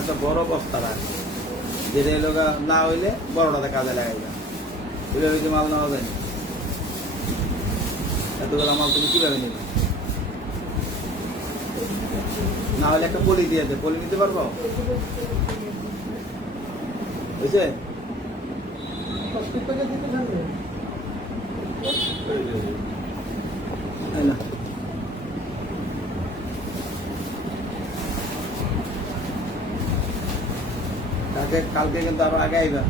একটা বড় বস্তা রাখবে, যেটা এলো না হইলে বড়টাতে কাজে লাগাইবে। এভাবে যে মাল নেওয়া যায়নি, এতগুলো মাল তুমি কিভাবে নেবে? না হলে একটা পলি দিয়ে দে, পলি নিতে পারবো? বুঝছে? কালকে কিন্তু আরো আগে আইবা,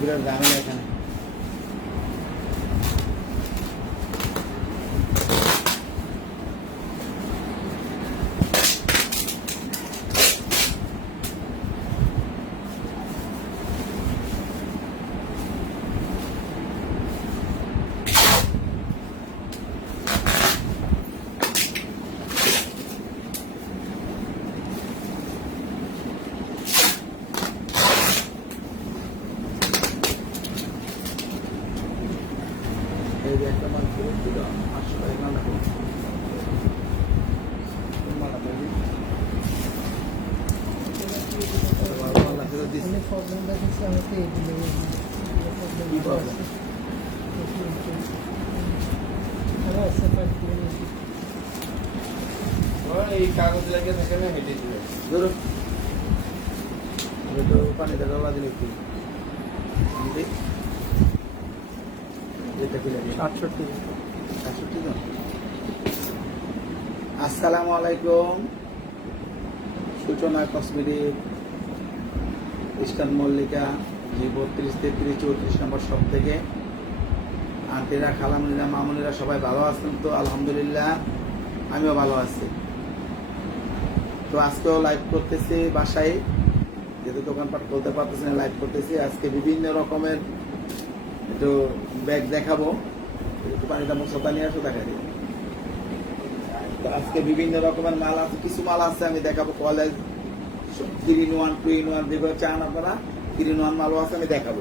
বিরাট ঝামেলা এখানে। এই যে একটা মাল ছিল 800 টাকা মাল রাখো, এই কাগজ লাগিয়ে দেখে না হেঁটে দিবে ধরো পানিটা ডলা দিলে একটু আসসালামু আলাইকুম। সূচনা কসমেটিক, ইস্টার্ন মল্লিকা, জি 32, 33, 34 নম্বর সব থেকে আন্টিরা, খালামুনিরা, মামুনিরা সবাই ভালো আছেন তো? আলহামদুলিল্লাহ, আমিও ভালো আছি। তো আজকেও লাইভ করতেছি বাসায়, যেহেতু দোকানপাট খুলতে পারতেছি না, লাইভ করতেছি। আজকে বিভিন্ন রকমের একটু ব্যাগ দেখাবো, একটু পানিটা মোছাতা নিয়ে আসো, দেখা দিই। তো আজকে বিভিন্ন রকমের মাল আছে, কিছু মাল আছে আমি দেখাবো, কলেজ 3 in 1, 2 in 1 যেগুলো চান আপনারা, 3 in 1 মালও আছে আমি দেখাবো।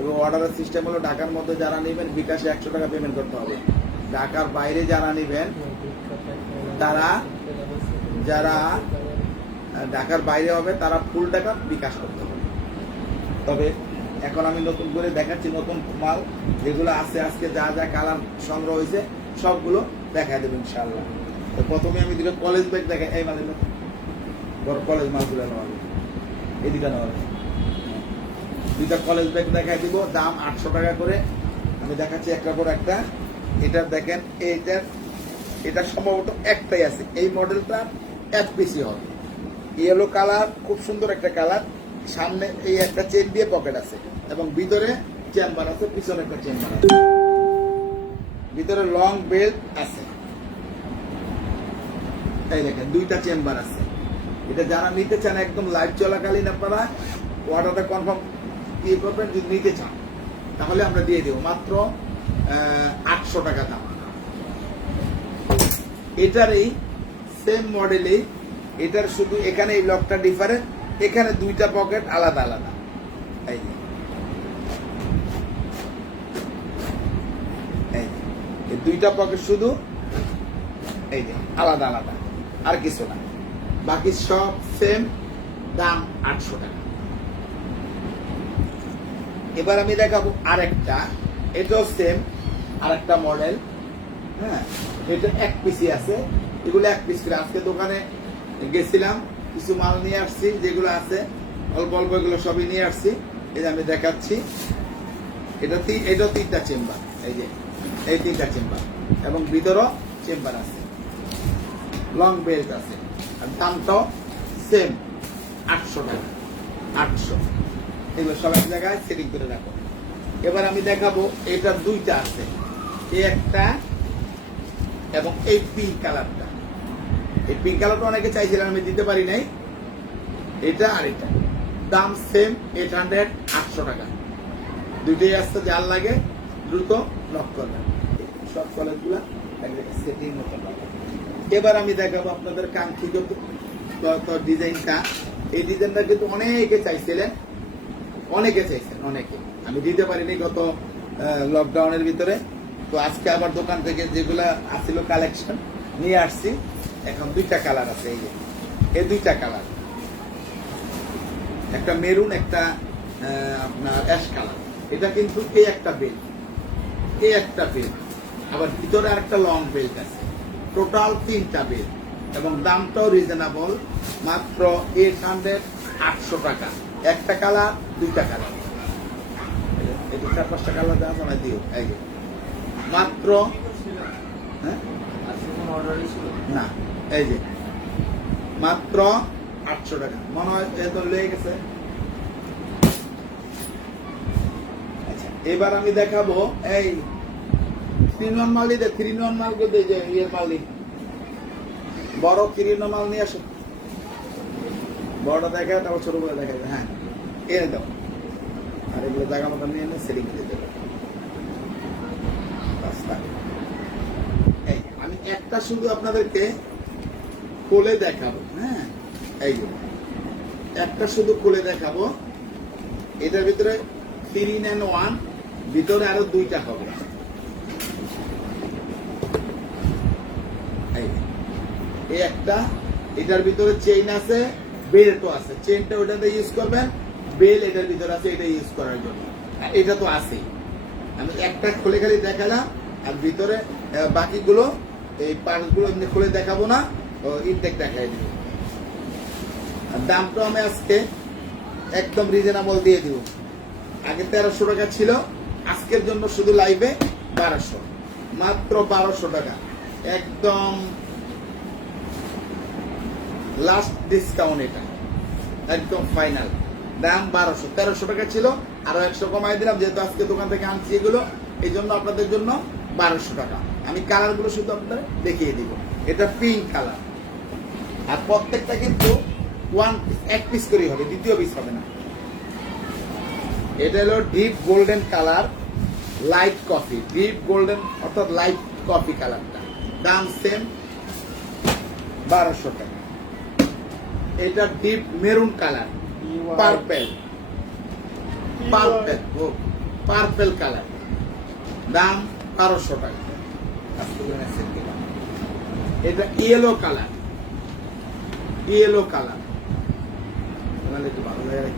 এবং অর্ডারের সিস্টেম হলো ঢাকার মধ্যে যারা নেবেন বিকাশে 100 টাকা পেমেন্ট করতে হবে। ঢাকার বাইরে যারা নেবেন, যারা ঢাকার বাইরে হবে তারা ফুল টাকা বিকাশ করতে হবে। তবে এখন আমি নতুন করে দেখাচ্ছি নতুন মাল যেগুলো আছে, আজকে যা যা কালার সংগ্রহ হয়েছে সবগুলো দেখা দেবো ইনশাআল্লাহ। তো প্রথমে আমি দুটো কলেজ ব্যাগ দেখাই, এই মালের বড় কলেজ মালগুলো নেওয়া হবে, এই দুটা নেওয়া হবে। দুইটা কলেজ ব্যাগ দেখাই দিব, দাম 800 টাকা করে। আমি দেখাচ্ছি একটা পর একটা। এটা দেখেন, এটা সম্ভবত একটাই আছে, এই মডেলটা এক পিসি হবে। ইয়েলো কালার, খুব সুন্দর একটা কালার। সামনে এই একটা চেন দিয়ে পকেট আছে এবং ভিতরে চেম্বার আছে, পিছনে একটা চেম্বার আছে, ভিতরে লং বেল্ট আছে। এই দেখেন দুইটা চেম্বার আছে। এটা যারা নিতে চান একদম লাইভ চলাকালীন আপনারা অর্ডারটা কনফার্ম দিয়ে করবেন। যদি নিতে চান তাহলে আমরা দিয়ে দেবো মাত্র 800 টাকা দাম। এটারই সেম মডেলই, এটার শুধু এখানে এই লকটা ডিফারেন্ট, এখানে দুইটা পকেট আলাদা আলাদা। এই দুইটা পকেট শুধু এই যে আলাদা আলাদা, আর কিছু না, বাকি সব সেম, দাম 800 টাকা। এবার আমি দেখাবো আরেকটা, এটাও সেম আরেকটা মডেল। হ্যাঁ, এটা এক পিসি আছে, এগুলো এক পিস করে। আজকে দোকানে গেছিলাম, কিছু মাল নিয়ে আসছি, যেগুলো আছে অল্প অল্প, এগুলো সবই নিয়ে আসছি। এই যে আমি দেখাচ্ছি, এটাও 3টা চেম্বার, এই যে এই 3টা চেম্বার এবং ভিতরও চেম্বার আছে, লং বেল্ট আছে। আর দামটাও সেম 800 টাকা, 800। এগুলো সব এক জায়গায় সেটিং করে রাখো। এবার আমি দেখাবো, এটার দুইটা আছে, এই একটা এবং এই পিঙ্ক কালারটা। এই পিঙ্ক কালারটা অনেকে চাইছিলেন, আমি দিতে পারি নাই। এটা আর এটা দাম সেম 800, 800 টাকা। দুইটাই আসতে, যার লাগে দ্রুত নক করবেন। সব কলেজগুলা সেটিং মতো। এবার আমি দেখাবো আপনাদের কাঙ্ক্ষিত ডিজাইনটা। এই ডিজাইনটা কিন্তু অনেকে চাইছিলেন, অনেকে। আমি দিতে পারিনি গত লকডাউনের ভিতরে। তো আজকে আবার দোকান থেকে যেগুলা আসছিল কালেকশন নিয়ে আসছি। এখন দুইটা কালার আছে, এই যে এই দুইটা কালার, একটা মেরুন, একটা আপনার অ্যাশ কালার। এটা কিন্তু এই একটা বেল্ট, এই একটা বেল্ট, আবার ভিতরে আরেকটা লং বেল্ট আছে। টোটাল 3টা বেল্ট এবং দামটাও রিজনেবল, মাত্র 800 টাকা। একটা কালার, 2টা কালার, এটা 4-5টা কালার দেওয়া আছে না, দিও। এই যে মাত্র, হ্যাঁ না, এই যে মাত্র 800 টাকা। মনে হয় তো লেগে গেছে। আচ্ছা, এবার আমি দেখাবো এই 3-in-1 মাল দিয়ে, 3-in-1 মাল দিয়ে, যে ইয়ের মাল দিয়ে, বড় 3-in-1 মাল নিয়ে আসো। বড়টা দেখা, তারপর ছোট করে দেখা, হ্যাঁ এনে দাও। আর এগুলো জায়গা মতো নিয়ে এনে সেটিং করে দেবে। এই আমি একটা শুধু আপনাদেরকে কোলে দেখাবো, হ্যাঁ এইগুলো একটা শুধু কোলে দেখাবো। এটার ভিতরে 3-in-1, ভিতরে আরো 2টা হবে। এই একটা, এটার ভিতরে চেইন আছে, বেল্টও আছে। চেইনটা ওটাতে ইউজ করবেন, বেল এটার ভিতরে আছে, এটা ইউজ করার জন্য। এটা তো আছেই। আমি একটা খুলে খালি দেখালাম, আর ভিতরে বাকিগুলো এই পার্টসগুলো এমনি খুলে দেখাবো না, ইনটেক দেখাই দিব। আর দামটা আমি আজকে একদম রিজনেবল দিয়ে দিব। আগে 1300 টাকা ছিল, আজকের জন্য শুধু লাইভে 1200, মাত্র 1200 টাকা, একদম লাস্ট ডিসকাউন্ট। এটা একদম ফাইনাল দাম 1200। 1300 টাকা ছিল, আরো 100 কমাই দিলাম, যেহেতু আজকে দোকান থেকে আনছি এগুলো, এই জন্য আপনাদের জন্য 1200 টাকা। আমি কালার গুলো শুধু আপনাদের দেখিয়ে দিব। এটা পিঙ্ক কালার, আর প্রত্যেকটা কিন্তু এক পিস করে হবে, দ্বিতীয় পিস হবে না। এটা হলো deep golden colour, light coffee, deep golden অর্থাৎ লাইট কফি কালারটা। দাম সেম 1200 টাকা। এটা deep maroon colour, purple, purple, ও পার্পেল কালার, দাম 1200 টাকা। এটা ইয়েলো কালার, ইয়েলো কালার, একটু ভালো লাগে,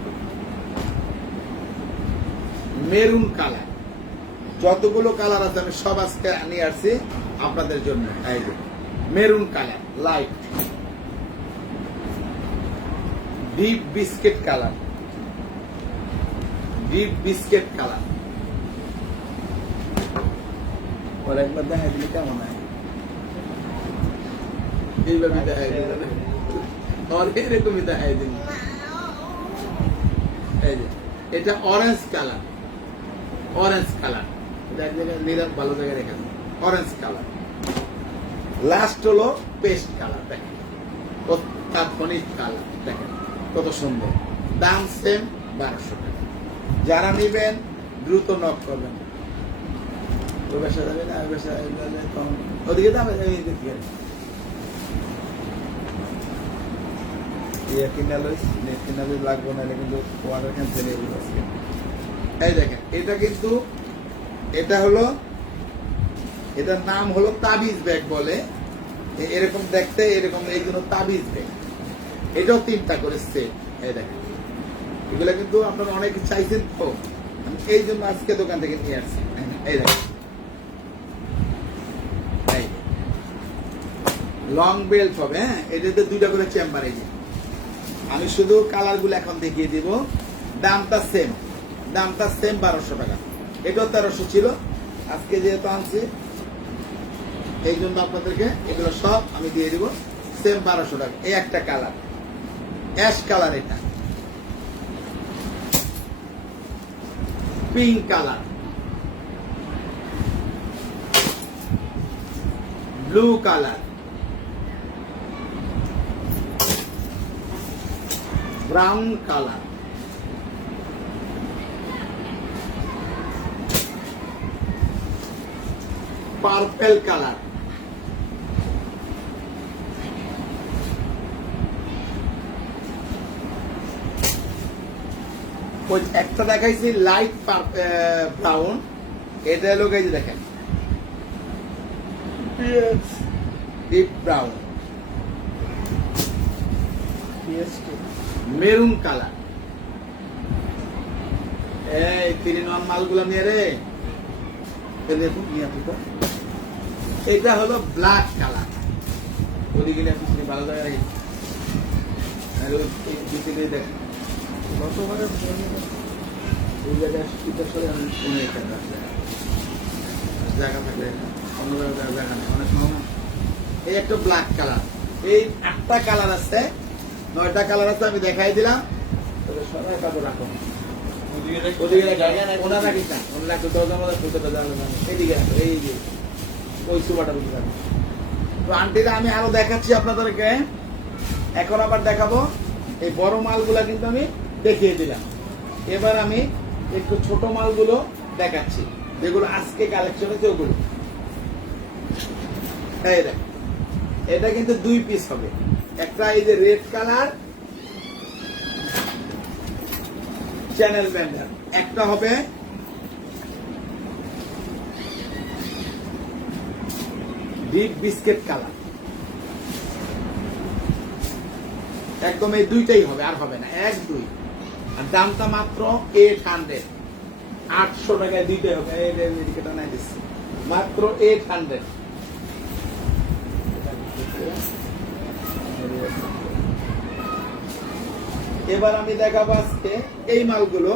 মেরুন কালার। যতগুলো কালার আছে আমি সব আজকে নিয়ে আসছি আপনাদের জন্য। এই যে maroon colour, light deep biscuit colour, deep biscuit colour. ওর একবার দেখাই দিলে কেমন হয়, এইভাবে দেখাই দিলে, और এরকমই দেখাই দিন। এই যে এটা অরেঞ্জ কালার, অরেঞ্জ কালার, এটা এক জায়গায় নীল, ভালো জায়গায় রেখে দিন, অরেঞ্জ কালার। লাস্ট হলো পেস্ট কালার, দেখেন অত্যাধুনিক কালার, দেখেন কত সুন্দর। দাম সেম 1200 টাকা। যারা নিবেন দ্রুত নক করবেন। ওই বাসা যাবে না, ওই বাসা ওদিকে যাবে, লাগবে না, কিন্তু ওয়াটার ক্যান্সেল। এই দেখেন, এটা কিন্তু এটা হলো, এটার নাম হলো তাবিজ ব্যাগ বলে, এরকম দেখতে, এরকম এই জন্য তাবিজ ব্যাগ। এটাও 3টা করে সেট। এই দেখেন, এগুলো কিন্তু আপনারা অনেকে চাইছেন, তো আমি এই জন্য আজকে দোকান থেকে নিয়ে আসছি। এই দেখেন, লং বেল্ট হবে, হ্যাঁ এটাতে 2টা করে চেম্বার। এই যে আমি শুধু কালার গুলো এখন দেখিয়ে দিব। দামটা সেম, দামটা সেম 1200 টাকা। এটাও 1300 ছিল, আজকে যেহেতু আনছি এই জন্য আপনাদেরকে এগুলো সব আমি দিয়ে দিব সেম 1200 টাকা। এই একটা কালার, অ্যাশ কালার, এটা pink colour, blue colour, brown colour, purple colour, একটা দেখাইছি লাইট ব্রাউন, এটা হলো এই যে দেখেন ডিপ ব্রাউন, মেরুন কালার। এই 3-in-1 মালগুলো নিয়ে রে ফেলে তো নিয়ে তো। এটা হলো ব্ল্যাক কালার। ওদিকে নিয়ে পিছনে ভালো জায়গা রেখে আর ওই পিছনে দেখ গতবারে এই জায়গায় স্পিকার করে আমি ফোনে একটা জায়গা থাকলে অন্য জায়গা নেই অনেক সময়। এই একটা ব্ল্যাক কালার। এই 8টা কালার আছে, 9টা কালার আছে, আমি দেখাই দিলাম। তবে সবাই কাপড় রাখো ওদিকে জায়গা নাই, ওনা রাখিস না, ওনা রাখো দরজার মধ্যে ফুটে যাবে। এইদিকে রাখো, এই যে ওই সুপারটা বুঝতে পারবে। তো আন্টিরা আমি আরো দেখাচ্ছি আপনাদেরকে। এখন আবার দেখাবো। এই বড় মালগুলা কিন্তু আমি দেখিয়ে দিলাম। এবার আমি একটু ছোট মালগুলো দেখাচ্ছি, যেগুলো আজকে কালেকশন হয়েছে ওগুলো। এই দেখ, এটা কিন্তু 2 পিস হবে। একটা এই যে রেড কালার চ্যানেল ব্যান্ডার, একটা হবে ডিপ বিস্কিট কালার। একদম এই দুইটাই হবে, আর হবে না, 1, 2। আর দামটা মাত্র 800, 800 টাকায় দিতে হবে। মাত্র 800। এবার আমি দেখাবো আজকে এই মালগুলো।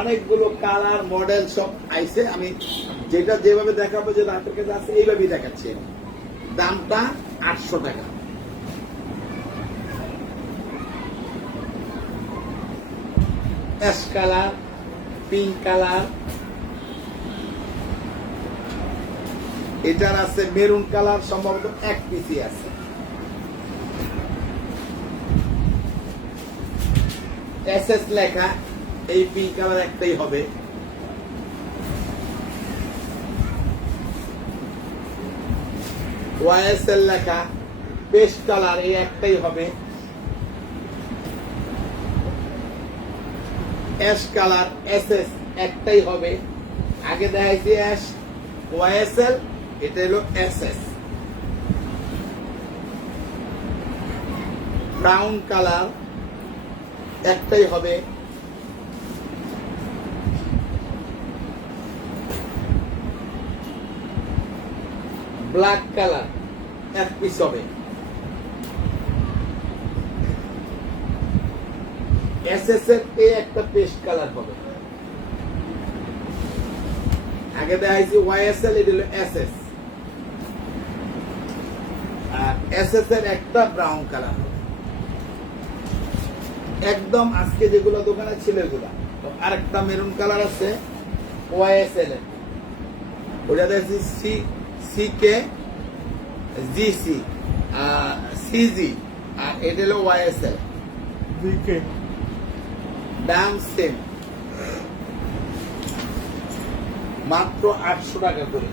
অনেকগুলো কালার মডেল সব আইছে। আমি যেটা যেভাবে দেখাবো, যে রাতের কাছে আছে এইভাবেই দেখাচ্ছি। দামটা 800 টাকা। অ্যাশ কালার, পিঙ্ক কালার, এটার আছে মেরুন কালার, সম্ভবত 1 পিসই আছে। এসএস লেখা, এই পিঙ্ক কালার একটাই হবে। ওয়াইএসএল লেখা, পেস্ট কালার, এই একটাই হবে। অ্যাশ কালার এসএস একটাই হবে। আগে দেখাইছি অ্যাশ ওয়াইএসএল, এটা হলো এসএস। ব্রাউন কালার একটাই হবে। ব্ল্যাক কালার 1 পিস হবে। এসএস এর এই একটা পেস্ট কালার হবে। আগে দেখাইছি ওয়াইএসএল, এটা হলো এসএস। আর এসএস এর একটা ব্রাউন কালার হবে। একদম আজকে যেগুলো দোকানে ছিল এগুলা। তো আরেকটা মেরুন কালার আছে ওয়াইএসএল এর, ওটা দেখছি সিকে জিসি সিজি, আর এটা হলো ওয়াইএসএল। দাম সেম, মাত্র 800 টাকা করে।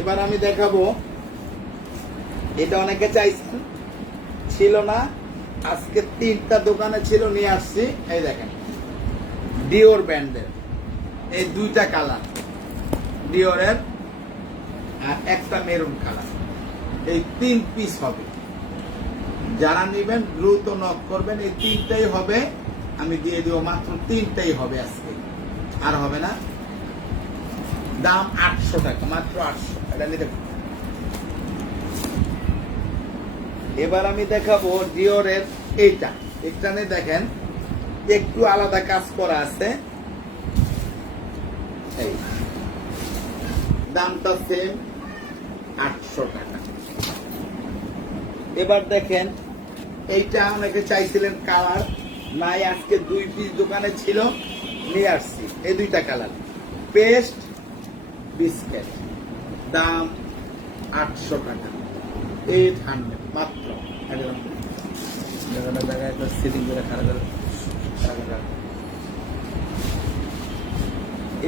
এবার আমি দেখাবো, এটা অনেকে চাইছেন, ছিল না, আজকে 3টা দোকানে ছিল, নিয়ে আসছি। এই দেখেন, ডিওর ব্র্যান্ডের এই 2টা কালার, ডিওরের আর একটা মেরুন কালার, এই 3 পিস হবে। যারা নেবেন দ্রুত নক করবেন। এই 3টাই হবে, আমি দিয়ে দিব, মাত্র 3টাই হবে আজকে, আর হবে না। দাম 800 টাকা, মাত্র 800। এটা নিতে। এবার আমি দেখাবো ডিওরের এইটা। এখানে দেখেন একটু আলাদা কাজ করা আছে। এই দামটা সেম, 800 টাকা। এবার দেখেন, এইটা অনেকে চাইছিলেন কালার নাই, আজকে 2 পিস দোকানে ছিল, নিয়ে আসছি। এই 2টা কালার পেস্ট বিস্কিট, দাম 800 টাকা, 800 মাত্র।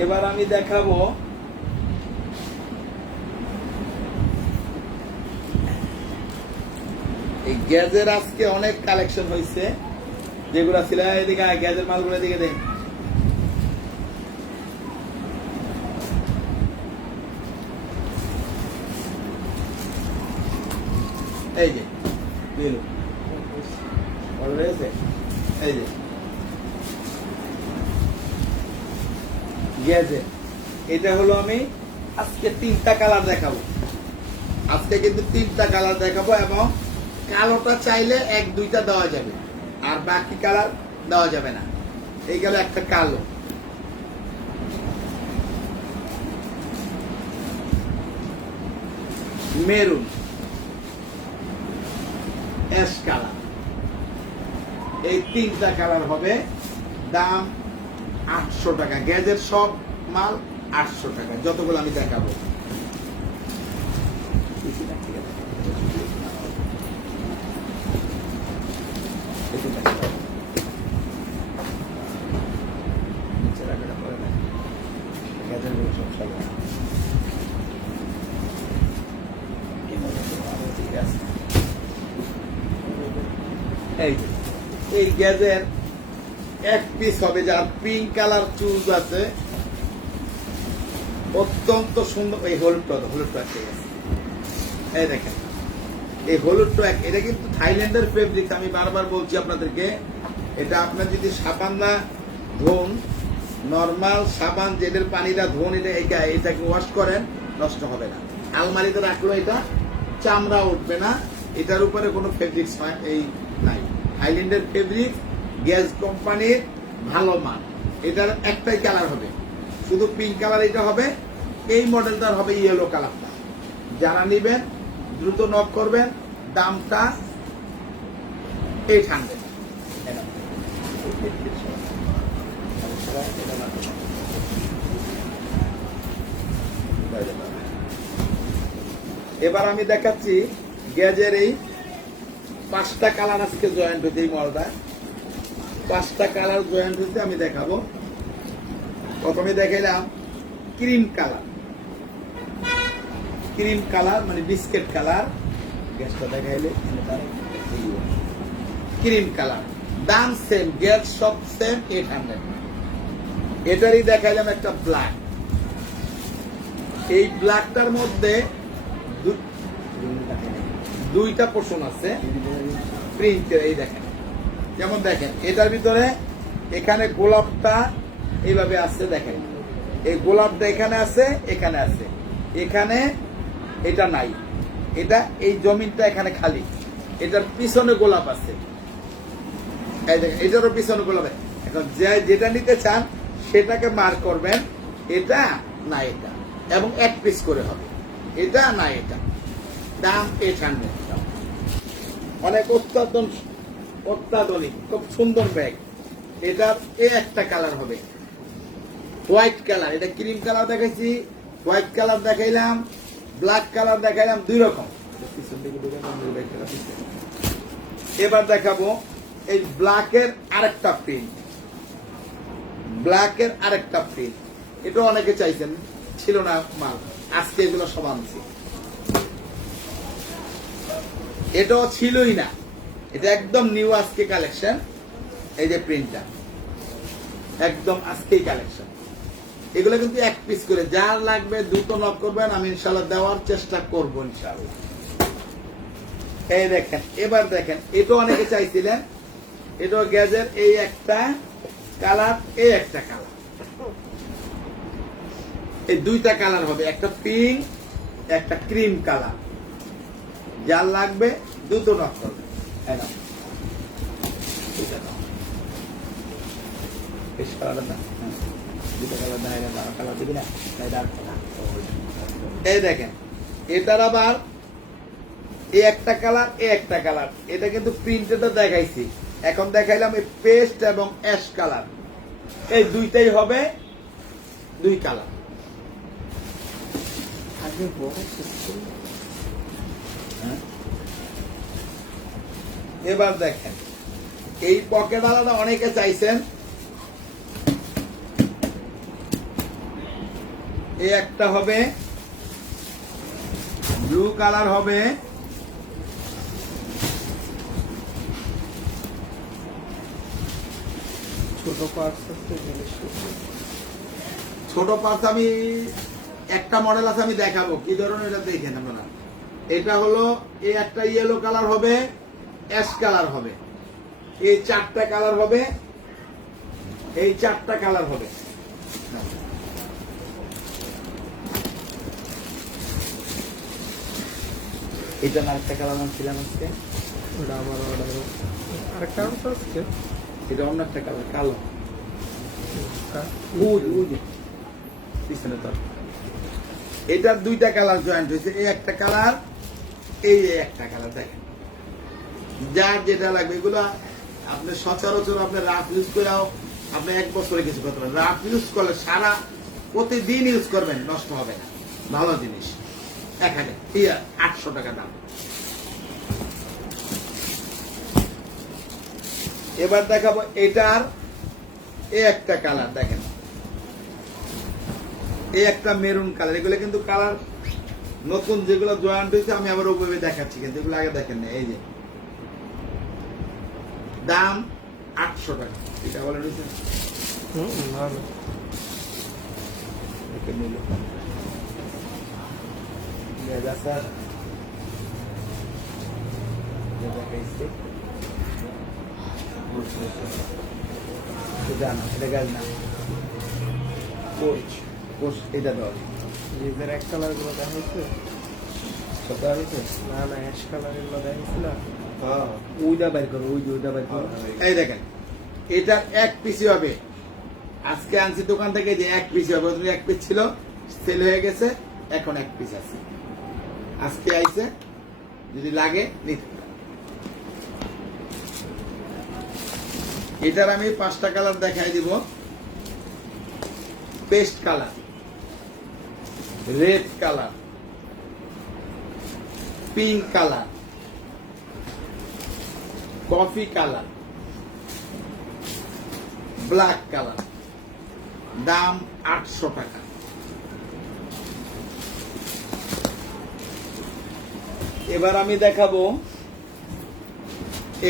এবার আমি দেখাবো এই গ্যাজের। আজকে অনেক কালেকশন হয়েছে, যেগুলো ছিল। এদিকে গ্যাজের মালগুলো দিকে দেখ। এই যে বেলুন বড় রয়েছে, এই যে গেজে। এটা হলো আমি আজকে 3টা কালার দেখাবো। আজকে কিন্তু 3টা কালার দেখাবো এবং কালোটা চাইলে 1-2টা দেওয়া যাবে, আর বাকি কালার দেওয়া যাবে না। এই গেল একটা কালো, মেরুন, অ্যাশ কালার। এই 3টা কালার হবে। দাম 800 টাকা। গ্যাজের সব মাল 800 টাকা, যতগুলো আমি দেখাবো। এই গ্যাজের এক পিস হবে, যার পিঙ্ক কালার চুজ আছে, অত্যন্ত সুন্দর। এই হলুদটা ঠিক আছে, এই দেখেন এই হলুদটা, এটা কিন্তু থাইল্যান্ডের ফেব্রিক। আমি বারবার বলছি আপনাদেরকে, এটা আপনার যদি সাবান না ধোন, নর্মাল সাবান জেলের পানিটা ধোন, এটাকে ওয়াশ করেন, নষ্ট হবে না। আলমারিতে রাখলো এটা চামড়া উঠবে না। এটার উপরে কোনো ফেব্রিক্স এই নাই। থাইল্যান্ডের ফেব্রিক, গ্যাস কোম্পানির ভালো মান। এটার একটাই কালার হবে, শুধু পিঙ্ক কালার এটা হবে। এই মডেলটার হবে ইয়েলো কালারটা। যারা নিবেন দ্রুত নক করবেন। দামটা 800। এবার আমি দেখাচ্ছি গ্যাজের এই 5টা কালার আজকে জয়েন্ট হইতে, এই মলটা 5টা কালার জয়েন্ট হইতে আমি দেখাবো। প্রথমে দেখাইলাম ক্রিম কালার, ক্রিম কালার মানে বিস্কিট কালার। গ্যাসটা দেখাইলে ক্রিম কালার, দাম সেম, গ্যাস সব সেম 800। এটারই দেখাইলাম একটা ব্ল্যাক। এই ব্ল্যাকটার মধ্যে 2টা পোর্শন আছে প্রিন্টের। এই দেখেন, যেমন দেখেন এটার ভিতরে এখানে গোলাপটা এইভাবে আছে, দেখেন এই গোলাপটা এখানে আছে, এখানে আছে, এখানে এটা নাই, এটা এই জমিনটা এখানে খালি। এটার পিছনে গোলাপ আছে, এই দেখেন এটারও পিছনে গোলাপ। এখন যেটা নিতে চান সেটাকে মার্ক করবেন, এটা না এটা, এবং 1 পিস করে হবে, এটা না এটা। দাম 800। অনেক অত্যাধুনিক খুব সুন্দর ব্যাগ। এটার এই একটা কালার হবে হোয়াইট কালার। এটা ক্রিম কালার দেখাইছি, হোয়াইট কালার দেখাইলাম, ব্ল্যাক কালার দেখাইলাম, 2 রকম। এবার দেখাবো এই ব্ল্যাকের আরেকটা প্রিন্ট। ব্ল্যাকের আরেকটা প্রিন্ট, এটা অনেকে চাইছেন, ছিল না মাল, আজকে এগুলো সব আনছি। এটাও ছিলই না, এটা একদম নিউ আজকে কালেকশন। এই যে প্রিন্টটা একদম আজকেই কালেকশন। এগুলো কিন্তু 1 পিস করে, যার লাগবে দ্রুত নক করবেন, আমি ইনশাআল্লাহ দেওয়ার চেষ্টা করবো ইনশাআল্লাহ। এই দেখেন, এবার দেখেন এটাও অনেকে চাইছিলেন, এটাও গ্যাজের এই একটা কালার, এই একটা কালার, এই 2টা কালার হবে, একটা পিঙ্ক একটা ক্রিম কালার। যার লাগবে দ্রুত নক করবে। এই দেখেন এটার আবার এই একটা কালার, এই একটা কালার। এটা কিন্তু প্রিন্টেডটা দেখাইছি, এখন দেখাইলাম এই পেস্ট এবং অ্যাশ কালার। এই 2টাই হবে 2 কালার। এবার দেখেন এই পকেট আলাদা অনেকে চাইছেন। এই একটা হবে ব্লু কালার, হবে ছোট পার্টস আমি একটা মডেল আছে, আমি দেখাবো কি ধরনের, এটা দেখেন আপনারা। এটা হলো এই একটা ইয়েলো কালার হবে, অ্যাশ কালার হবে, এই 4টা কালার হবে, এই 4টা কালার হবে। এটা না একটা কালার আনছিলাম আজকে, ওটা আমার অর্ডার আরেকটা আনছো আজকে এটা অন্য একটা কালার কালো, পিছনে তো এটার 2টা কালার জয়েন্ট হয়েছে, এই একটা কালার, এই একটা কালার। দেখেন যার যেটা লাগবে, এগুলো আপনি সচরাচর আপনি রাফ ইউজ করেও আপনি 1 বছরে কিছু করতে পারেন। রাফ ইউজ করলে সারা প্রতিদিন ইউজ করবেন, নষ্ট হবে না, ভালো জিনিস। 800 টাকা দাম। এবার দেখাবো এটার এই একটা কালার, দেখেন এই একটা মেরুন কালার। এগুলো কিন্তু কালার নতুন যেগুলো জয়েন্ট হয়েছে, আমি আবার ওভাবে দেখাচ্ছি, কিন্তু এগুলো আগে দেখেন না। এই যে দাম 800 টাকা। এটা বলে নিয়েছে এটা দেওয়া নিজের এক কালার গুলো দেখাইছে না না অ্যাশ কালার গুলো দেখাইছিল ওইটা বের করো, ওইটা বের করো। এই দেখেন এটার 1 পিসই হবে। আজকে আনছি দোকান থেকে, যে 1 পিস হবে। 1 পিস ছিল, সেল হয়ে গেছে, এখন 1 পিস আছে। আজকে আইছে, যদি লাগে নিতে। এটার আমি 5টা কালার দেখাই দিব। Paste colour, red colour, pink colour, coffee colour, black colour. দাম 800 টাকা। এবার আমি দেখাবো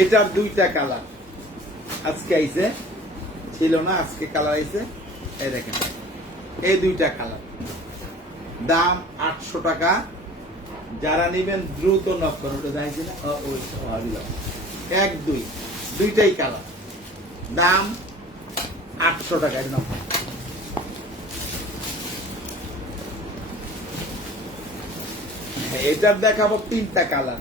এটার 2টা কালার। আজকে আইছে, ছিল না, আজকে কালার আইছে। এই দেখেন এই 2টা কালার, দাম 800 টাকা। যারা নিবেন দ্রুত নক করুন। ওটা যাইছে না, 1 2 দুইটাই কালার, দাম 800 টাকা। এটার দেখাবো 3টা কালার।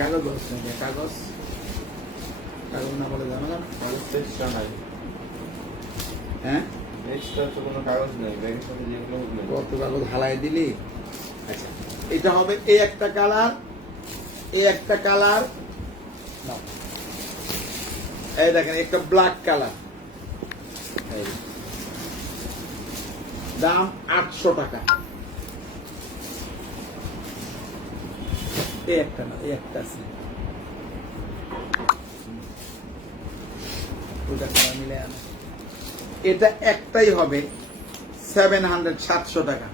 কাগজ কাগজ কাগজ না বলে জানো না, হ্যাঁ কত কাগজ হালাই দিলি। আচ্ছা এটা হবে এই একটা কালার, এই একটা কালার। এই দেখেন একটা ব্ল্যাক কালার, দাম 800 টাকা। এই একটা না, এই একটা আছে, মিলে আনা। এটা একটাই হবে 700 টাকা,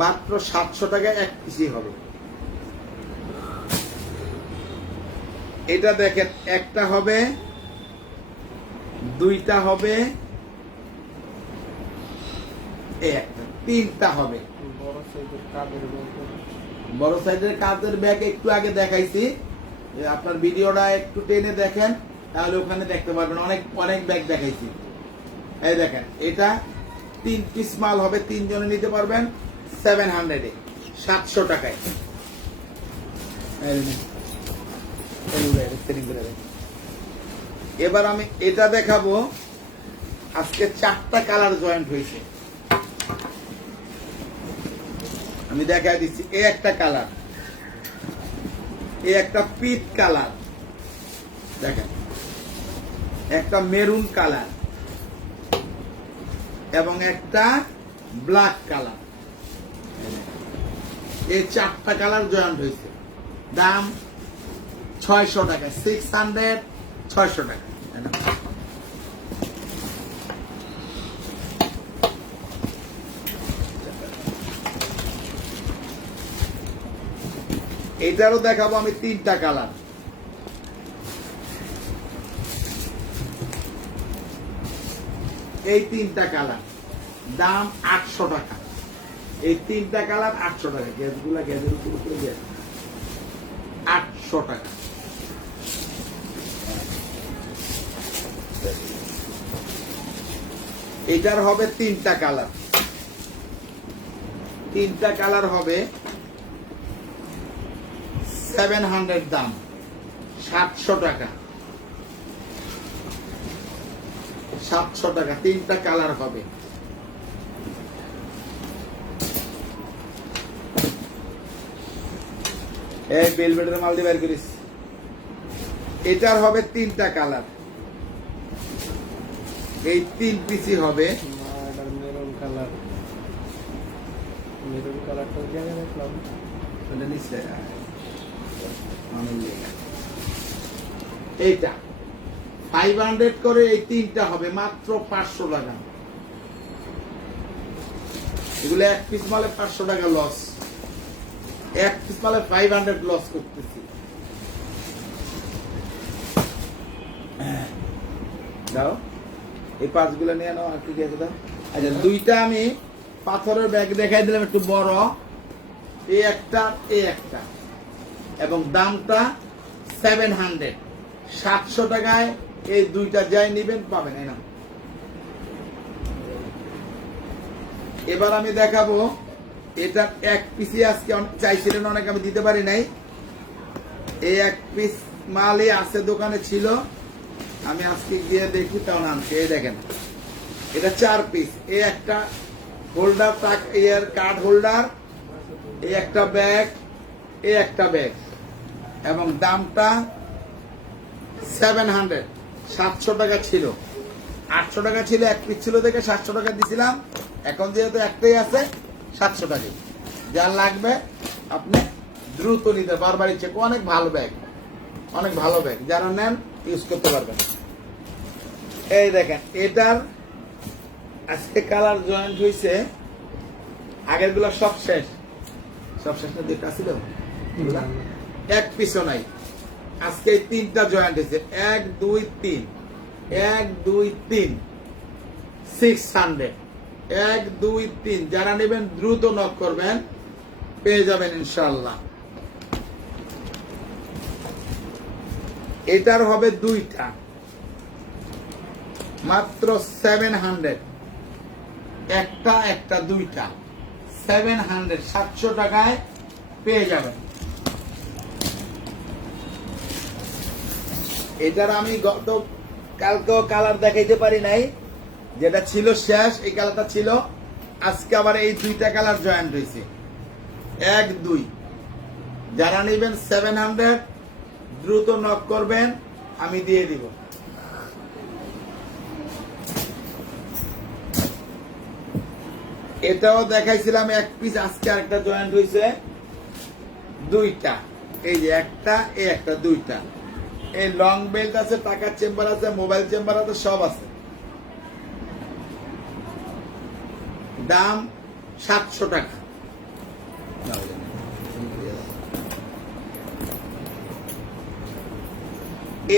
মাত্র 700 টাকা 1 পিসই হবে। এটা দেখেন একটা হবে, 2টা হবে, এই একটা, 3টা হবে। বড় সাইজের কাঁচের ব্যাগ একটু আগে দেখাইছি, আপনার ভিডিওটা একটু টেনে দেখেন, তাহলে ওখানে দেখতে পারবেন। অনেক অনেক ব্যাগ দেখাইছি। এই দেখেন এটা 3 পিস মাল হবে, 3 জনে নিতে পারবেন 700 700 টাকায়। এবার আমি এটা দেখাবো। আজকে 4টা কালার জয়েন্ট হয়েছে, আমি দেখাই দিচ্ছি। এই একটা কালার, এই একটা পিট কালার, দেখেন একটা মেরুন কালার এবং একটা ব্ল্যাক কালার। এই 4টা কালার জয়েন্ট হয়েছে, দাম 600 টাকা। 600 টাকা। এটারও দেখাবো আমি 3টা কালার। এই তিনটা কালার, দাম 800 টাকা। এই তিনটা কালার 800 টাকা। গ্যাসগুলা গ্যাসের উপর উপরে গ্যাস 800 টাকা। এটার হবে তিনটা কালার, তিনটা কালার হবে 700 দাম, 700 টাকা। 700 টাকা তিনটা কালার হবে। এই বেলভেটের মাল দিয়ে বের করিস। এটার হবে তিনটা কালার, এই 3 পিসি হবে। মেরুন কালার, মেরুন কালারটা জায়গা দেখলাম। ওটা নিচে এইটা 500 করে, এই তিনটা হবে মাত্র 500 টাকা। এগুলো এক পিস মালে 500 টাকা লস, এক পিস মালে 500 লস করতেছি। দাও এই 5 গুলো নিয়ে নাও। আর কি আছে দাও। আচ্ছা, দুইটা আমি পাথরের ব্যাগ দেখাই দিলাম একটু বড়, এই একটা এই একটা, এবং দামটা 700, 700 টাকায় এই দুইটা যাই নিবেন পাবেন। এই না, এবার আমি দেখাবো এটা এক পিসি। আজকে চাইছিলেন অনেক, আমি দিতে পারি নাই। এই এক পিস মালই আছে, দোকানে ছিল, আমি আজকে গিয়ে দেখি তখন আনছি। এই দেখেন, এটা 4 পিস। এই একটা হোল্ডার, এর কার্ড হোল্ডার, এই একটা ব্যাগ, এই একটা ব্যাগ, এবং দামটা 700, 700 টাকা ছিল। 800 টাকা ছিল, এক পিস ছিল দেখে 700 টাকা দিছিলাম। এখন যেহেতু একটাই আছে, 700 টাকা। যার লাগবে আপনি দ্রুত নিতে, বারবার ইচ্ছে। অনেক ভালো ব্যাগ, অনেক ভালো ব্যাগ, যারা নেন ইউজ করতে পারবেন। এই দেখেন, এটার আজকে কালার জয়েন্ট হয়েছে, আগের গুলা সব শেষ। সব শেষ না, দুইটা ছিল, এক পিছও নাই। আজকে এই তিনটা জয়েন্ট হয়েছে, 1 2 3, 1 2 3, 600, 1 2 3। যারা নেবেন দ্রুত নক করবেন, পেয়ে যাবেন ইনশাল্লাহ। এটার হবে দুইটা, মাত্র 700, একটা একটা দুইটা 700, 700 টাকায় পেয়ে যাবেন। এটার আমি গত কালকেও কালার দেখাইতে পারি নাই, যেটা ছিল শেষ, এই কালারটা ছিল। আজকে আবার এই দুইটা কালার জয়েন্ট হয়েছে, 1 2। যারা নেবেন 700, দ্রুত নক করবেন, আমি দিয়ে দিব। এটাও দেখাইছিলাম এক পিস, আজকে আরেকটা জয়েন্ট হয়েছে, দুইটা। এই যে একটা, এই একটা, দুইটা। এই লং বেল্ট আছে, টাকার চেম্বার আছে, মোবাইল চেম্বার আছে, সব আছে। দাম 700 টাকা।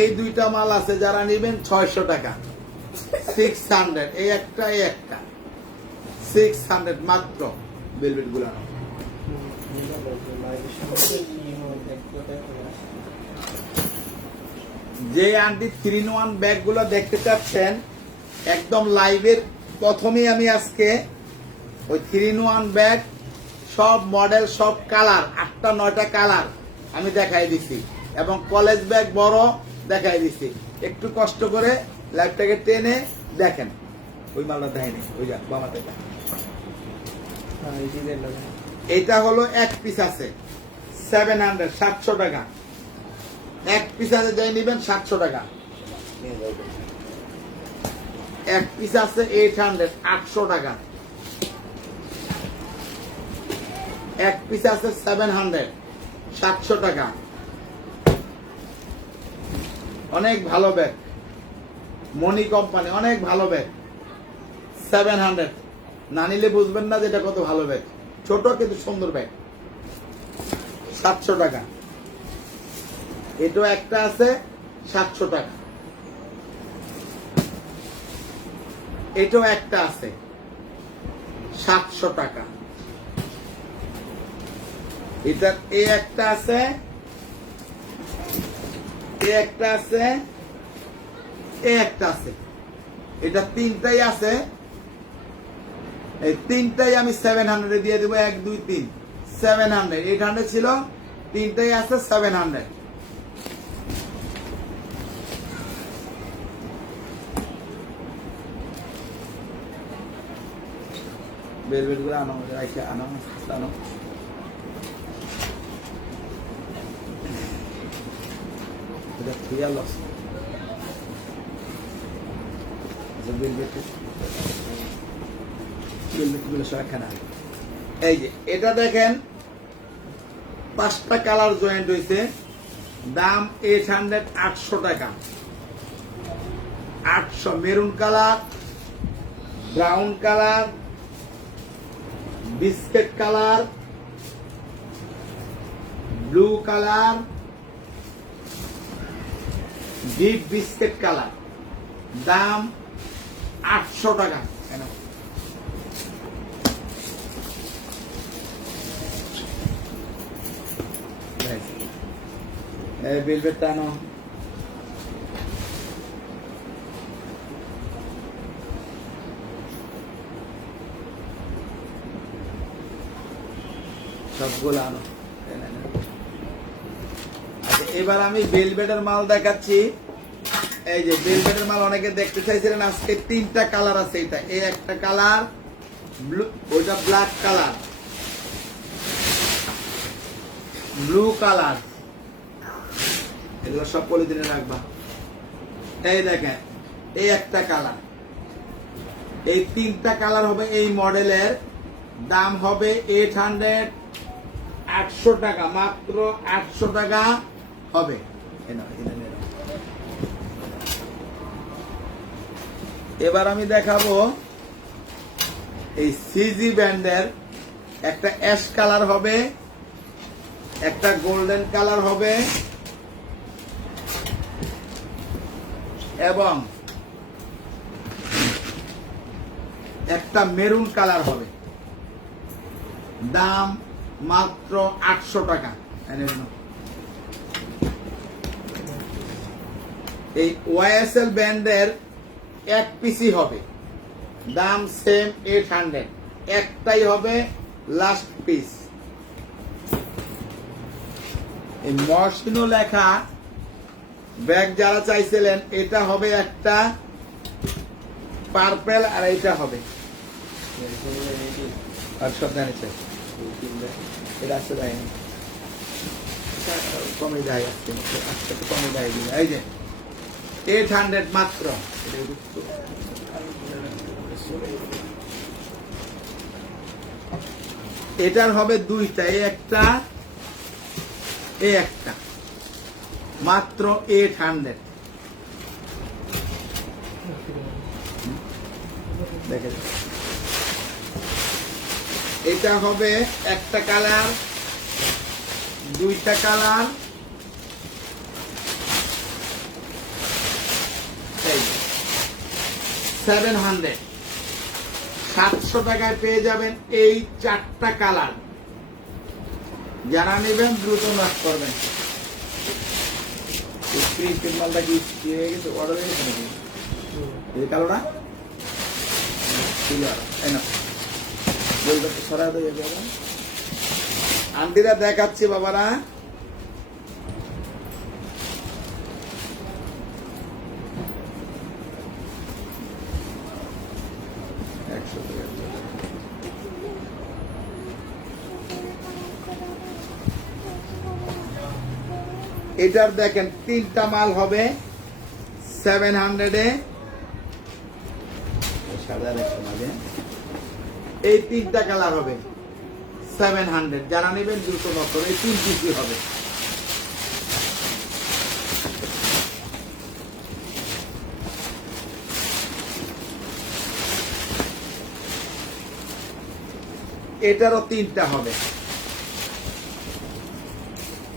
এই দুইটা মাল আছে, যারা নেবেন 600 টাকা, 600। এই একটা, এই একটা, 600 মাত্র। বেলভেট গুলা যে আন্টি 3-in-1 ব্যাগ গুলো দেখতে চাচ্ছেন, একদম লাইভের প্রথমেই আমি আজকে ওই 3-in-1 ব্যাগ, সব মডেল, সব কালার, 8টা 9টা কালার আমি দেখাই দিছি, এবং কলেজ ব্যাগ বড় দেখাই দিছি। একটু কষ্ট করে লাইভটাকে টেনে দেখেন। ওই মালটা দেয়নি, ওই যা বামাতে। এটা হলো এক পিস আছে, 700, 700 টাকা। এক পিস আছে, যাই নিবেন 700 টাকা। এক পিস আছে 800, 800 টাকা। এক পিস আছে 700, 700 টাকা। অনেক ভালো ব্যাগ, মনি কোম্পানি, অনেক ভালো ব্যাগ। 700 না নিলে বুঝবেন না যে এটা কত ভালো ব্যাগ। ছোট কিন্তু সুন্দর ব্যাগ, 700 টাকা। এটাও একটা আছে 700 টাকা। এটাও একটা আছে 700 টাকা। এটা এই একটা আছে, এই একটা আছে, এই একটা আছে, এটা তিনটাই আছে। এই তিনটাই আমি 700 দিয়ে দেবো। 1 2 3 700। 800 ছিল, তিনটাই আছে 700। বেলভেট গুলো আনো, রাইখে আনো, আনো। এটা ক্লিয়ার লস। এই যে এটা দেখেন 5টা কালার জয়েন্ট হয়েছে, দাম 800 800 টাকা। 800 maroon colour, brown colour, biscuit colour, blue colour, deep biscuit colour, দাম 800 টাকা। বেলভেট টানো, সবগুলো আনো। আচ্ছা, এবার আমি বেলভেটের মাল দেখাচ্ছি। এই যে বেলভেটের মাল অনেকে দেখতে চাইছিলেন, আজকে 3টা কালার আছে। এটা এই একটা কালার, ব্লু, ওইটা ব্ল্যাক কালার, ব্লু কালার, এগুলো সব পলিথিনে রাখবা। এই দেখেন এই একটা কালার, এই 3টা কালার হবে এই মডেলের। দাম হবে 800 800 টাকা, মাত্র 800 টাকা হবে। এবার আমি দেখাবো এই সিজি ব্যান্ডের একটা অ্যাশ কালার হবে, একটা গোল্ডেন কালার হবে এবং একটা মেরুন কালার হবে। দাম মাত্র 800 টাকা। এই ওয়াইএসএল ব্যান্ডের 1 পিসি হবে, দাম সেম 800। একটাই হবে লাস্ট পিস। এই মর্সিনো লেখা ব্যাগ যারা চাইছিলেন, এটা হবে একটা পার্পেল, আর এইটা হবে আর সব জানিছে এটা আসতে দেয়নি, কমে যায় আজকে, আজকে তো কমে যায়। এই যে 800 মাত্র। এটার হবে 2টা, এই একটা, এই একটা, মাত্র 800। দেখেন এটা হবে একটা কালার, 2টা কালার, 700 700 টাকায় পেয়ে যাবেন এই 4টা কালার। যারা নেবেন দ্রুত নক করবেন। মালটা কি হয়ে গেছে, অর্ডার হয়ে গেছে নাকি? এই কালোটা সরা দিয়ে আন্টিরা দেখাচ্ছি বাবারা। এটার দেখেন 3টা মাল হবে 700-এ। এই 3টা কালার হবে 700। যারা নেবেন দ্রুত নক করবেন। এই 3 পিসি হবে। এটারও 3টা হবে।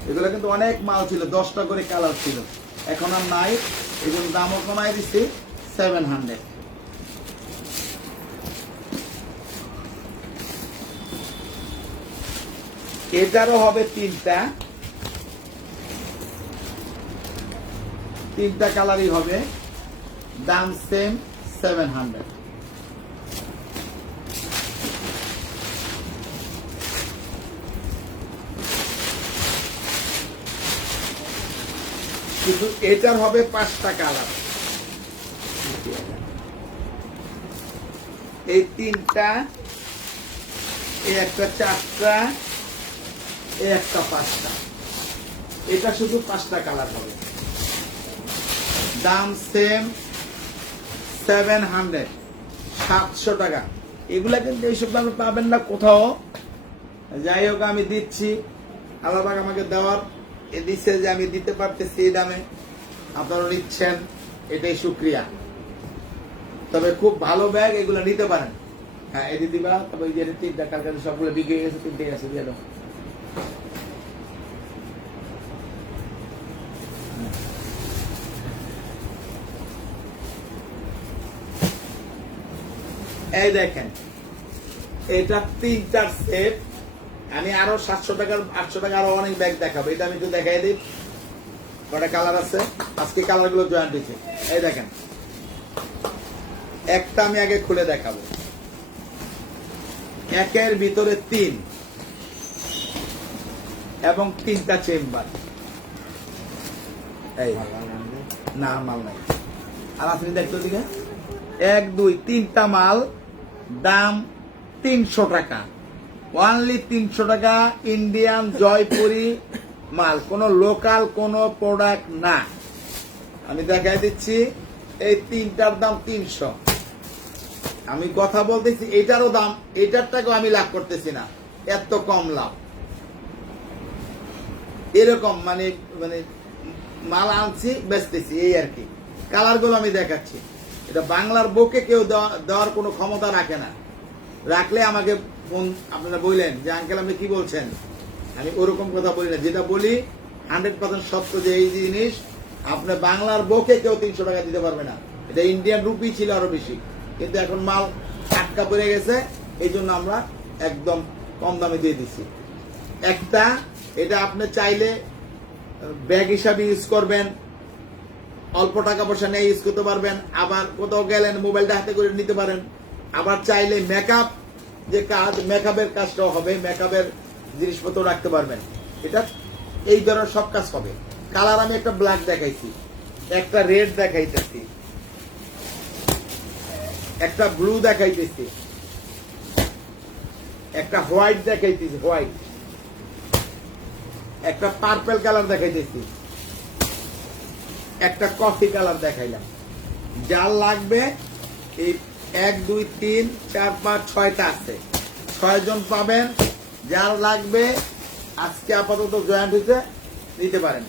এগুলো কিন্তু অনেক মাল ছিল, 10টা করে কালার ছিল, এখন আর নাই। এগুলোর দামও কমাই দিচ্ছি 700। এটারও হবে তিনটা কালারই হবে, দাম সেম 700। কিন্তু এটার হবে 5টা কালার, এই 3টা, এই একটা 4টা, এই একটা 5টা, এটা শুধু 5টা কালার হবে, দাম সেম 700, 700 টাকা। এগুলা কিন্তু এইসব দামে পাবেন না কোথাও। যাই হোক, আমি দিচ্ছি, আল্লাহ পাক আমাকে দেওয়ার দিচ্ছে যে আমি দিতে পারতেছি এই দামে, আপনারা নিচ্ছেন, এটাই শুক্রিয়া। তবে খুব ভালো ব্যাগ, এগুলো নিতে পারেন। হ্যাঁ, এটি দিবা। তবে ওই যে 3টা কালকে সবগুলো বিক্রি হয়ে গেছে, 3টাই আছে, দিয়ে দাও। এই দেখেন, এটা 3টার সেট। আমি আরো 700 টাকার 800 টাকা আরো অনেক ব্যাগ দেখাবো। এটা আমি একটু দেখাই দিই, কটা কালার আছে। আজকে কালার গুলো জয়েন্ট হয়েছে। এই দেখেন, একটা আমি আগে খুলে দেখাবো। একের ভিতরে 3 এবং 3টা চেম্বার। এই না, মাল নাই। আর আপনি দেখতে দিকে 1 2 3টা মাল, দাম 300 টাকা, অনলি 300 টাকা। ইন্ডিয়ান জয়পুরি মাল, কোনো লোকাল কোনো প্রোডাক্ট না। আমি দেখাই দিচ্ছি, এই 3টার দাম 300। আমি কথা বলতেছি, এটারও দাম, এটার টাকাও আমি লাভ করতেছি না, এত কম লাভ। এরকম মানে মানে মাল আনছি, বেচতেছি, এই আর কি। কালার গুলো আমি দেখাচ্ছি। এটা বাংলার বুকে কেউ দেওয়ার কোনো ক্ষমতা রাখে না। রাখলে আমাকে ফোন আপনারা বললেন যে আঙ্কেল আপনি কি বলছেন, আমি ওরকম কথা বলি না। যেটা বলি 100% সত্য, যে এই জিনিস আপনার বাংলার বুকে কেউ 300 টাকা দিতে পারবে না। এটা ইন্ডিয়ান রুপি ছিল আরো বেশি, কিন্তু এখন মাল টাটকা পড়ে গেছে, এই জন্য আমরা একদম কম দামে দিয়ে দিচ্ছি। একটা, এটা আপনি চাইলে ব্যাগ হিসাবে ইউজ করবেন, অল্প টাকা পয়সা নিয়ে ইউজ করতে পারবেন। আবার কোথাও গেলেন, মোবাইলটা হাতে করে নিতে পারেন। আবার চাইলে মেকআপ, যে কাজ, মেকআপের কাজটাও হবে, মেকআপের জিনিসপত্র রাখতে পারবেন। এটা এই ধরনের সব কাজ হবে। কালার আমি একটা ব্ল্যাক দেখাইছি, একটা রেড দেখাইতেছি, একটা ব্লু দেখাইতেছি, একটা হোয়াইট দেখাইতেছি, হোয়াইট, একটা পার্পল কালার দেখাইতেছি, একটা কফি কালার দেখাইলাম। যার লাগবে এই 1 2 3 4 5 6টা আছে, 6 জন পাবেন। যার লাগবে আজকে আপাতত জয়েন্ট হইতে নিতে পারেন।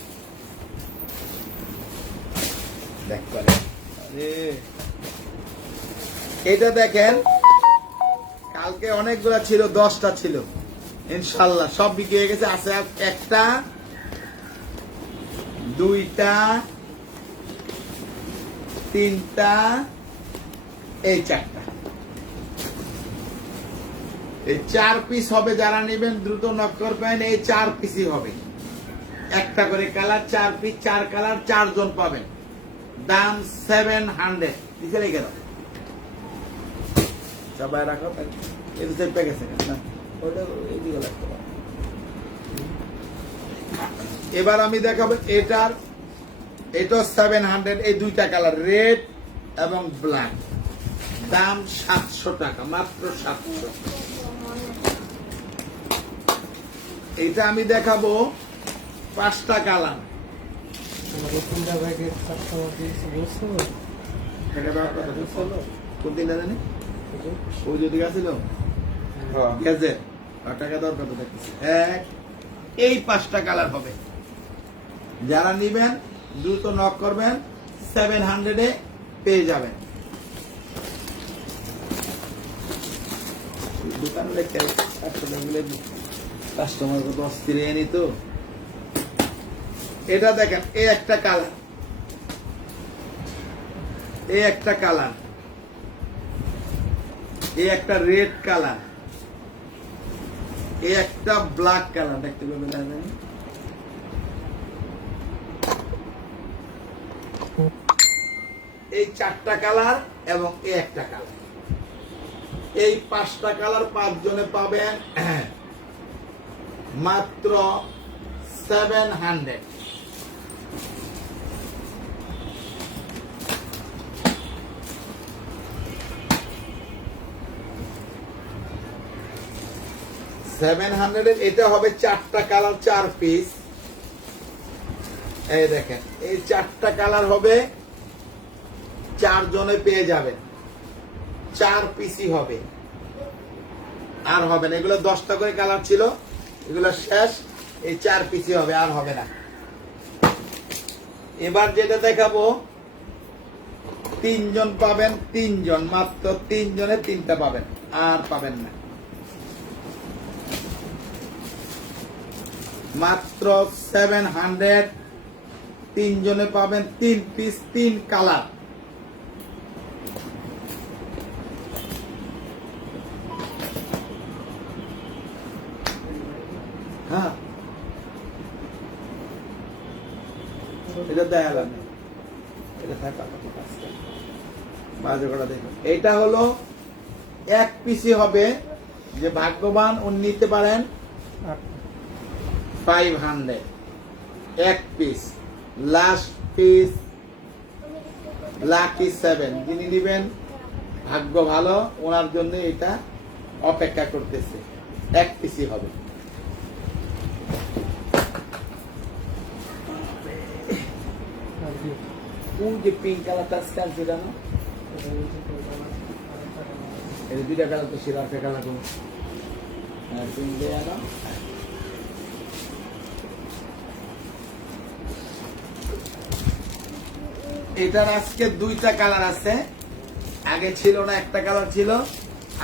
এটা দেখেন, কালকে অনেকগুলা ছিল, 10টা ছিল, ইনশাল্লাহ সব বিক্রি হয়ে গেছে। আছে একটা, 2টা, 3টা, এই 4টা। এই 4 পিস হবে। যারা নেবেন দ্রুত নক করবেন। এই 4 পিসই হবে, একটা করে কালার, 4 পিস, 4 কালার, 4 জন পাবেন। দাম 700। দিতে লেগে দাও, সবাই রাখো। এই দুটো প্যাকেজ না, ওটা এইদিকে লাগতে পারে। এবার আমি দেখাবো এটার, এটা 700। এই 2টা কালার, রেড এবং ব্ল্যাক, দাম 700 টাকা, মাত্র 700। এটা আমি দেখাবো 5টা কালার। কোন দিনটা জানি ওই যদি গেছিল গেছে, টাকা দেওয়ার কথা দেখতেছি। এই 5টা কালার হবে। যারা নিবেন দ্রুত নক করবেন, 700-এ পেয়ে যাবেন। দোকানে রেখে কাস্টমার কত অস্থির এনে তো। এটা দেখেন, এই একটা কালার, এই একটা কালার, এই একটা রেড কালার, এই একটা ব্ল্যাক কালার দেখতে পাবেন না? এই 4টা কালার এবং এই একটা কালার, এই 5টা কালার 5 জনে পাবেন মাত্র 700। এটা হবে 4টা কালার 4 পিস। এই দেখেন এই 4টা কালার হবে 4 জনে পেয়ে যাবেন, 4 পিসই হবে, আর হবে না। এগুলো 10টা করে কালার ছিল, এগুলো শেষ, এই 4 পিসই হবে, আর হবে না। এবার যেটা দেখাবো 3 জন পাবেন, 3 জন, মাত্র 3 জনে 3টা পাবেন, আর পাবেন না। মাত্র 700, 3 জনে পাবেন 3 পিস 3 কালার। হ্যাঁ, এটা দেখালাম, এটা থাকা বাজে করা দেখো। এইটা হলো 1 পিসই হবে, যে ভাগ্যবান উনি নিতে পারেন 500, 1 পিস। লাস্ট পিস লাকি 7, যিনি নিবেন ভাগ্য ভালো, ওনার জন্য এটা অপেক্ষা করতেছে, 1 পিসই হবে। কোন যে পিঙ্ক কালারটা স্ক্যান ছিল না, এই 2টা কালার তো ছিল, একটা কালার কোন পিঙ্ক দেয়া না। এটার আজকে 2টা কালার আছে, আগে ছিল না, একটা কালার ছিল,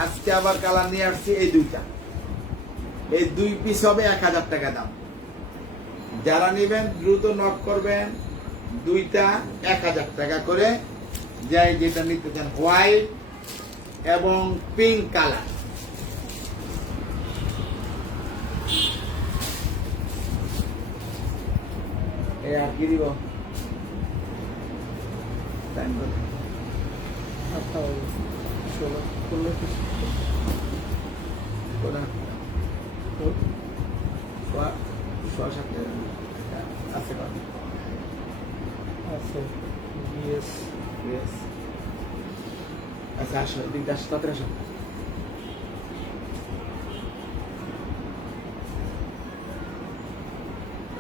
আজকে আবার কালার নিয়ে আসছি এই 2টা। এই 2 পিস হবে 1000 টাকা দাম। যারা নেবেন দ্রুত নক করবেন, 2টা 1000 টাকা করে, যাই যেটা নিতে চান, হোয়াইট এবং পিঙ্ক কালার। এই আর কি দিব, আচ্ছা আসো, দিকটা আসো, তাড়াতাড়ি আসো।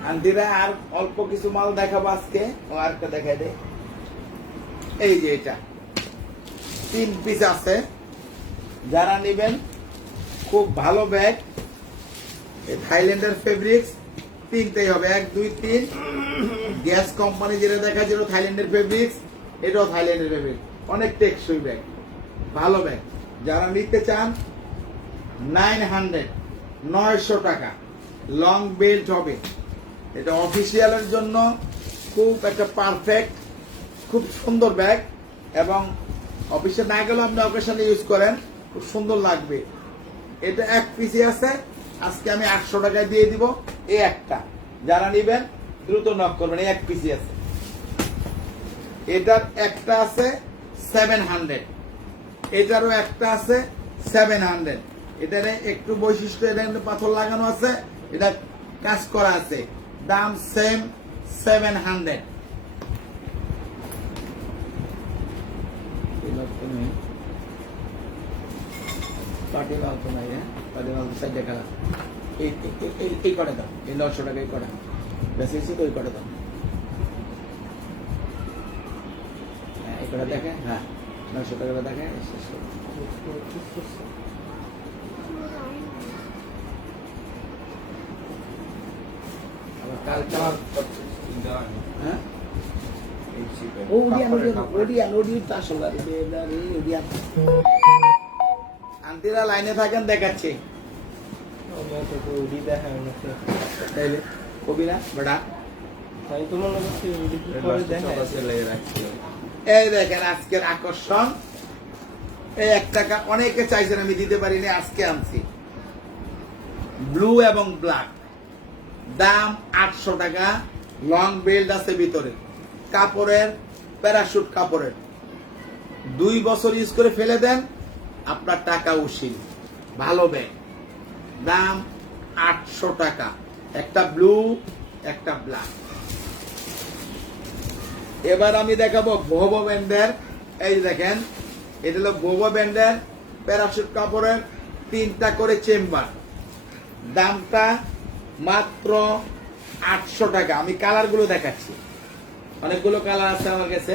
আন্টিরা আর অল্প কিছু মাল দেখাবো আজকে, ও আরেকটা দেখাই দে। এই যে এটা 3 পিস আছে, যারা নেবেন খুব ভালো ব্যাগ, থাইল্যান্ডের ফেব্রিক্স, 3টাই হবে, 1 2 3। গ্যাস কোম্পানি যেটা দেখাচ্ছিল থাইল্যান্ডের ফেব্রিক্স, এটাও থাইল্যান্ডের ফেব্রিক্স, অনেক টেকসই ব্যাগ, ভালো ব্যাগ। যারা নিতে চান 900, 900 টাকা, লং বেল্ট হবে। এটা অফিসিয়ালের জন্য খুব একটা পারফেক্ট, খুব সুন্দর ব্যাগ, এবং অফিসে না গেলেও আপনি অকেশনে ইউজ করেন, খুব সুন্দর লাগবে। এটা 1 পিসই আছে, আজকে আমি 800 টাকায় দিয়ে দিব এই একটা। যারা নিবেন দ্রুত নক করবেন, এই 1 পিসই আছে। এটার একটা আছে 700, এটারও একটা আছে 700। এটার একটু বৈশিষ্ট্য, এটা কিন্তু পাথর লাগানো আছে, এটা কাজ করা আছে, দাম সেম 700। পার্টি মাল তো নাই, হ্যাঁ পার্টি মাল তো 4 টাকা। এই করে দাও, এই 900 টাকা, এই করে বেশি তো ওই করে দাও। হ্যাঁ এই করে দেখে, হ্যাঁ 900 টাকা দেখে। আন্টিরা লাইনে থাকেন, দেখাচ্ছি। কবি না বেটা, এই দেখেন আজকের আকর্ষণ। এই 1 টাকা অনেকে চাইছেন, আমি দিতে পারিনি, আজকে আনছি। ব্লু এবং ব্ল্যাক, দাম 800 টাকা। লং বেল্ট আছে ভিতরে, কাপড়ের, প্যারাশুট কাপড়ের। 2 বছর ইউজ করে ফেলে দেন, আপনার টাকা উশিল। ভালো ব্যাগ, দাম 800 টাকা। একটা ব্লু, একটা ব্ল্যাক। এবার আমি দেখাবো ভোভো ব্র্যান্ডের। এই দেখেন, এটা হলো ভোভো ব্র্যান্ডের প্যারাশুট কাপড়ের 3টা করে চেম্বার। দামটা মাত্র 800 টাকা। আমি কালার গুলো দেখাচ্ছি, অনেকগুলো কালার আছে আমার কাছে।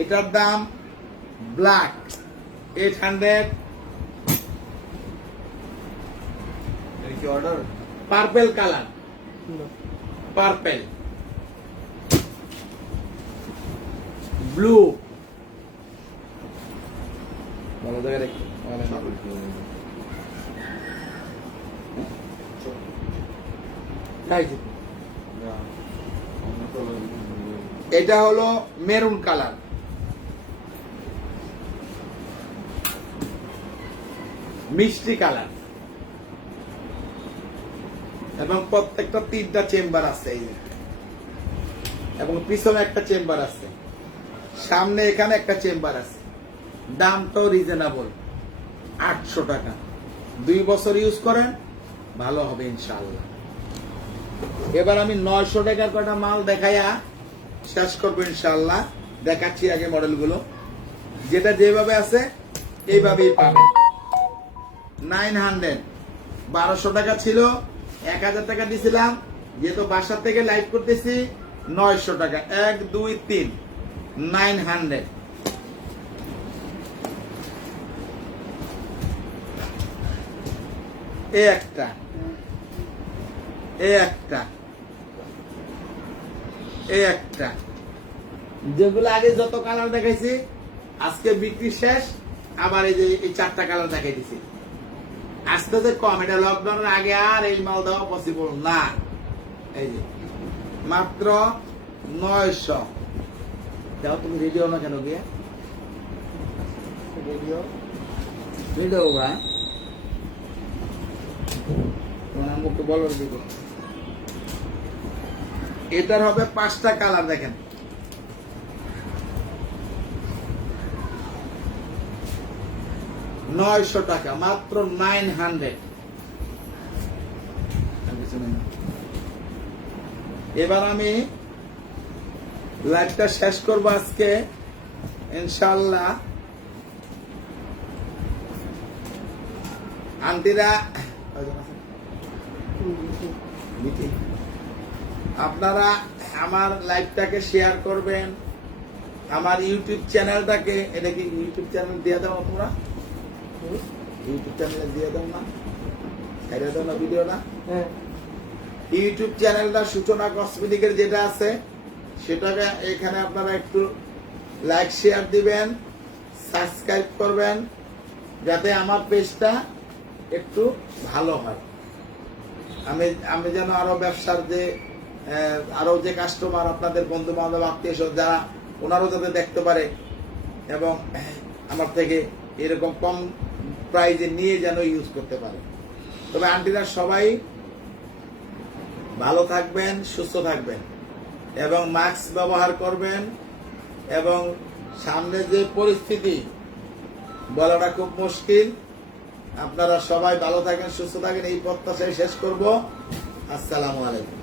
এটার দাম ব্ল্যাক 800, অর্ডার পার্পেল কালার, না। পার্পেল, ব্লু, ভালো জায়গায় রেখে এটা হলো মেরুন কালার, মিষ্টি কালার, এবং প্রত্যেকটা 3টা চেম্বার আছে এই যে। এবং পিছনে একটা চেম্বার আছে, সামনে এখানে একটা চেম্বার আছে। দামটাও রিজনেবল, 800 টাকা। 2 বছর ইউজ করেন, ভালো হবে ইনশাআল্লাহ। এবার আমি 900 টাকার কটা মাল দেখাইয়া শেষ করবো ইনশাআল্লাহ। দেখাচ্ছি আগে মডেলগুলো, যেটা যেভাবে আছে এইভাবেই পাবেন। 900, 1200 টাকা ছিল, 1000 টাকা দিছিলাম, যেহেতু বাসা থেকে লাইভ করতেছি। 900 টাকা, 1 2 3, 900। এ একটা, এ একটা, এ একটা। যেগুলো আগে যত কালার দেখাইছি, আজকে বিক্রি শেষ। আবার এই যে এই 4টা কালার দেখাই দিছি। আস্তে আস্তে কম, এটা লকডাউনের আগে আর এই মাল দেওয়া পসিবল না। এই যে মাত্র 900। যাও, তুমি রেডি হও না কেন গিয়ে? রেডিও রেডি হও ভাই, তোমার মুখে বলো দিব। এটার হবে 5টা কালার, দেখেন। $900 টাকা, মাত্র 900। এবার আমি লাইভটা শেষ করব আজকে ইনশাআল্লাহ। আন্টিরা, আপনারা আমার লাইভটাকে শেয়ার করবেন, আমার ইউটিউব চ্যানেলটাকে। এটা কি ইউটিউব চ্যানেল দিয়ে দাও তোমরা? ইউটিউব চ্যানেলে দিয়ে দাও না, ছেড়ে দাও না ভিডিও না। হ্যাঁ, ইউটিউব চ্যানেলটা সূচনা কসমেটিকের যেটা আছে, সেটাকে এখানে আপনারা একটু লাইক শেয়ার দিবেন, সাবস্ক্রাইব করবেন, যাতে আমার পেজটা একটু ভালো হয়। আমি যেন আরো ব্যবসার যে আরো যে কাস্টমার, আপনাদের বন্ধু বান্ধব, আত্মীয় স্বজন যারা, ওনারাও যাতে দেখতে পারে এবং আমার থেকে এরকম কম প্রাইজে নিয়ে যেন ইউজ করতে পারে। তবে আন্টিরা সবাই ভালো থাকবেন, সুস্থ থাকবেন এবং মাস্ক ব্যবহার করবেন। এবং সামনে যে পরিস্থিতি, বলাটা খুব মুশকিল। আপনারা সবাই ভালো থাকেন, সুস্থ থাকেন, এই প্রত্যাশায় শেষ করব। আসসালামু আলাইকুম।